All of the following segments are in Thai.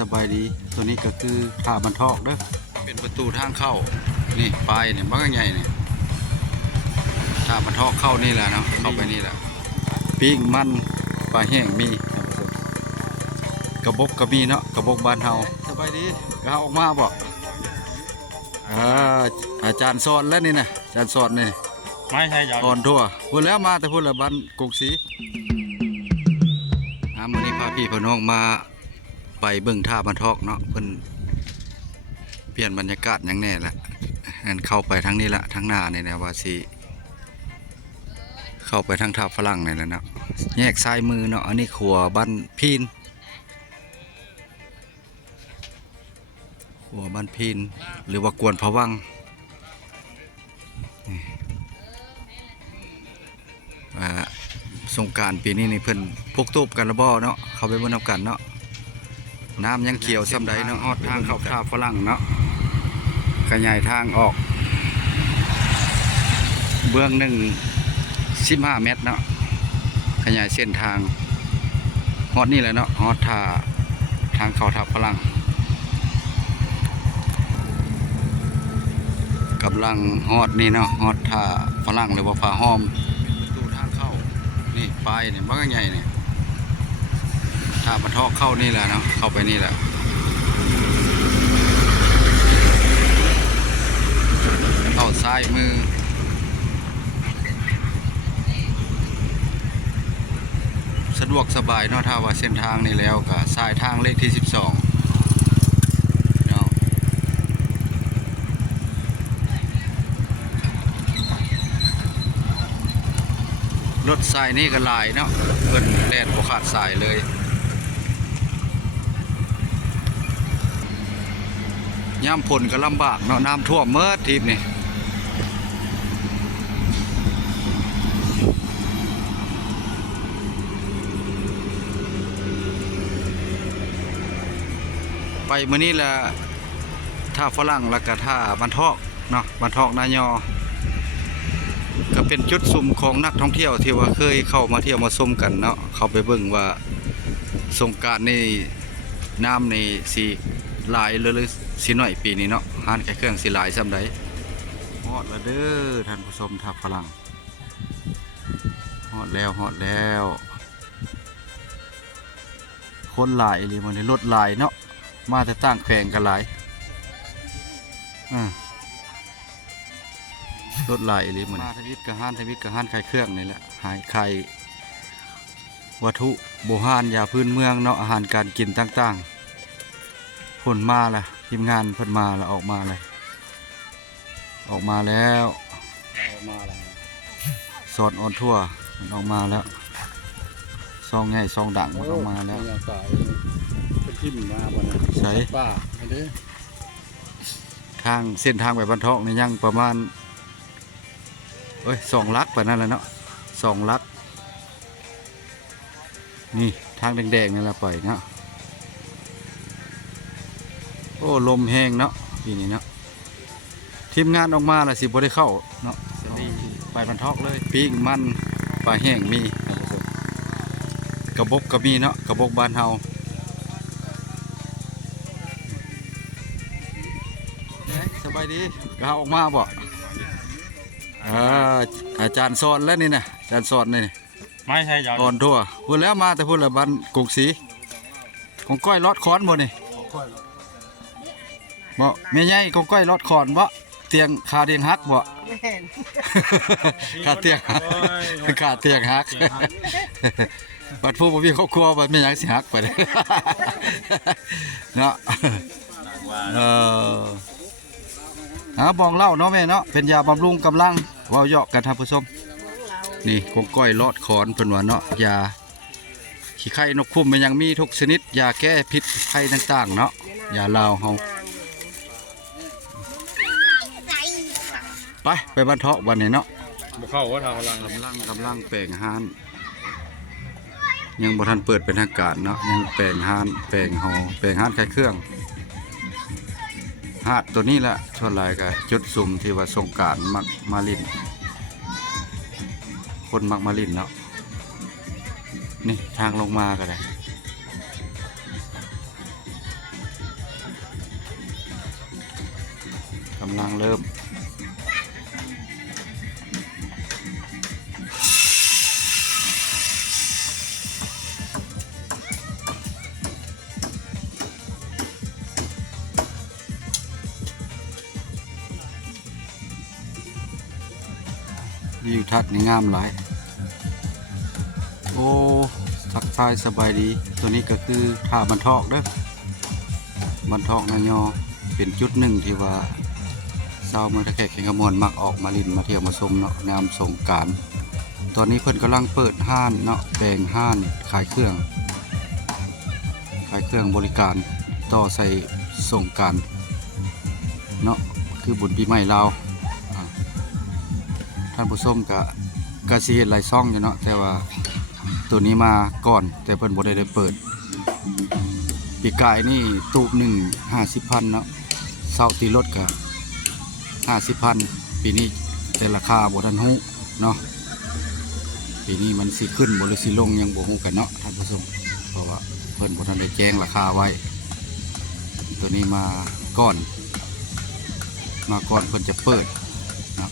สบายดีตัวนี้ก็คือท่าบรรทอกเด้อเป็นประตูทางเข้านี่ปลายเนี่ยมันก็ใหญ่เนี่ยท่าบรรทอกเข้านี่แหละเนาะเข้าไปนี่แหละปิ้งมันปลาแห้งมีกระบอกก็มีเนาะกระบอกบ้านเฮาสบายดีก็เอาออกมาบ่อาจารย์สอนแล้วนี่นะอาจารย์สอนนี่ไม่ใช่ยอดอ่อนทั่วพูดแล้วมาแต่พูดละบ้านกุกศรีมื้อนี้พาพี่พน้องมาไปเบิ่งท่าบรรทอกเนาะเพิ่นเปลี่ยนบรรยากาศอย่างแน่ละงั้นเข้าไปทางนี้ละทางหน้านี่นะว่าสิเข้าไปทางท่าฝรั่งนี่แหละเนาะแยกซ้ายมือเนาะอันนี้ขัวบ้านพีนขัวบ้านพีนหรือว่ากวนพะวังสงกรานต์ปีนี้นี่เพิ่นพกตูบกันละบ่เนาะเข้าไปเบิ่งนำกันเนาะน้ำยังเขียวซ้ำใดเนาะฮอดทางเข้าท่าฝรั่งเนาะขยายทางออกเบื้องหนึ่ง15 เมตรเนาะขยายเส้นทางฮอดนี่แหละเนาะฮอดท่าทางเข้าท่าฝรั่งกำลังฮอดนี่เนาะฮอดท่าฝรั่งหรือว่าผาห้อมประตูทางเข้านี่ปลายเนี่ยมันก็ใหญ่เนี่ยท่าบรรทอกเข้านี่แหละเนาะเข้าไปนี่แหละเข้าซ้ายมือสะดวกสบายเนาะถ้าว่าเส้นทางนี่แล้วก็สายทางเลขที่12เนาะรถสายนี้ก็หลายเนาะเพิ่นแล่นบ่ขาดสายเลยย่ำฝนก็ลำบากเนาะน้ำท่วมเมื่อทีนี่ไปมื้อนี้แหละท่าฝรั่งแล้วก็ท่าบรรทอกเนาะบรรทอกนายอก็เป็นจุดซุ่มของนักท่องเที่ยวที่ว่าเคยเข้ามาเที่ยวมาชมกันเนาะเข้าไปเบิ่งว่าสงกรานต์นี่น้ำในสีหลายหรือสีน้อยปีนี้เนาะห้านขายเครื่องสีหลายซ้ำใดฮอดแล้วเด้อท่านผู้ชมท่าฝรั่งฮอดแล้วคนหลายเลยมันในรถหลายเนาะมาแต่ต่างแขวงกันหลายรถหลายเลยมันมาทวิตกับห้านขายเครื่องนี่แหละขายวัตถุโบราณยาพื้นเมืองเนาะอาหารการกินต่างๆผลมาละทีมงานเพิ่นมาแล้วออกมาแล้วสอดออนทั่วมันออกมาแล้วซองง่ายซองดังมันออกมาแล้วใส่ทางเส้นทางไปบรรทอกนี่ยังประมาณ2 ลักไปนั่นแหละเนาะ2 ลักนี่ทางแดงๆนี่แหละไปเนาะโอ้ลมแห้งเนาะทีนี้เนาะทีมงานออกมาละสิบ่ได้เข้าเนาะไปบรรทอกเลยปิ้งมันปลาแห้งมีกระบอกก็มีเนาะกระบอกบ้านเฮาสบายดีก็เอาออกมาบ่อาจารย์สอนแล้วนี่นะอาจารย์สอนนี่ไม่ใช่ยอดอ่อนทั่วพูดแล้วมาแต่พูดละบ้านกุกศรีของก้อยลอดคอนบ่นี่บ่แม่ใหญ่ของก้อยลอดคอนบ่เตียงคาเตียงฮักบ่คาเตียงฮักบัดผู้บ่มีครอบครัวบัดแม่หยังสิฮักไปเนาะบองเล่าเนาะแม่เนาะเป็นยาบำรุงกำลังเว้าเหยาะกันท่านผู้ชมนี่กงก้อยลอดคอนเพิ่นว่าเนาะยาขี้ไข่นกคุ้มมันยังมีทุกชนิดยาแก้พิษไข้ต่างๆเนาะยาลาวเฮาไปบรรเทาะวันนี้เนาะเข้าว่าทางกำลังแปลงห้านยังบ่ทันเปิดเป็นทางการเนาะยังแปลงห้านแปลงเฮาแปลงห้านขายเครื่องหาดตัวนี้แหละชวนหลายกับจุดซุ่มที่ว่าสงกรานต์มักมาลินคนมักมาลินเนาะนี่ทางลงมาก็ได้ กำลังเริ่มวิวทัศน์นี่งามหลายโอ้ทักทายสบายดีตัวนี้ก็คือท่าบรรทอกเด้อบันทอกนายอเป็นจุดหนึ่งที่ว่าชาวเมืองตะแคกเขียงขมวนมักออกมาลินมาเที่ยวมาชมเนาะงามสงกรานต์ตอนนี้เพิ่นกำลังเปิดห้านเนาะแปลงห้านขายเครื่องบริการต่อใส่สงกรานต์เนาะคือบุญปีใหม่ลาวท่านผู้ชมกะสิเฮ็ดหลายซ่องอยู่เนาะแต่ว่าตัวนี้มาก่อนแต่เพิ่นบ่ได้เปิดปีกายนี่ตูบหนึ่ง50,000เนาะเศร้าตีรถก็50,000ปีนี้แต่ราคาบ่ทันฮู้เนาะปีนี้มันสิขึ้นบ่หรือสิลงยังบ่ฮู้กันเนาะท่านผู้ชมเพราะว่าเพิ่นบ่ทันได้แจ้งราคาไว้ตัวนี้มาก่อนเพิ่นจะเปิดเนาะ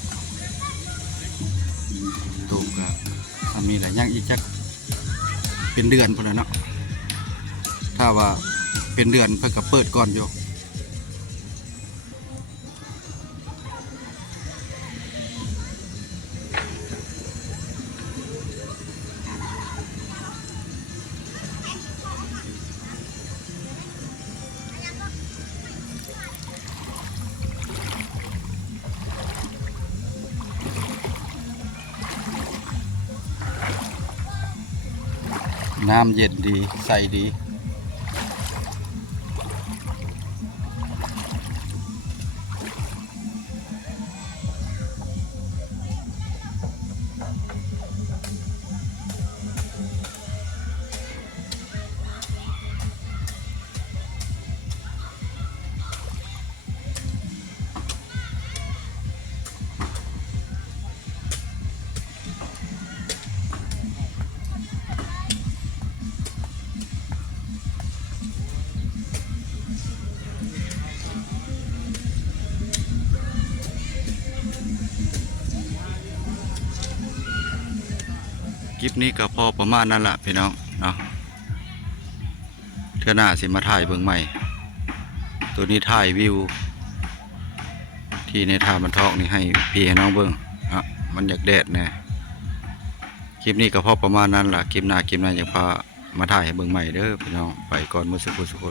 ตูบก็ถ้ามีหลายอย่างอีกจักเป็นเดือนพุ่นน่ะเนาะถ้าว่าเป็นเดือนเพิ่นก็เปิดก่อนอยู่น้ำเย็นดีใสดีคลิปนี้ก็พอประมาณนั้นแหละพี่น้องเนาะเทื่อหน้าสิมาถ่ายเบิ่งใหม่ตัวนี้ถ่ายวิวที่ในท่าบรรทอกนี่ให้พี่ให้น้องเบิ่งมันอยากแดดแน่คลิปนี้ก็พอประมาณนั้นแหละคลิปหน้าอยากพามาถ่ายให้เบิ่งใหม่เด้อพี่น้องไปก่อนมื้อสุข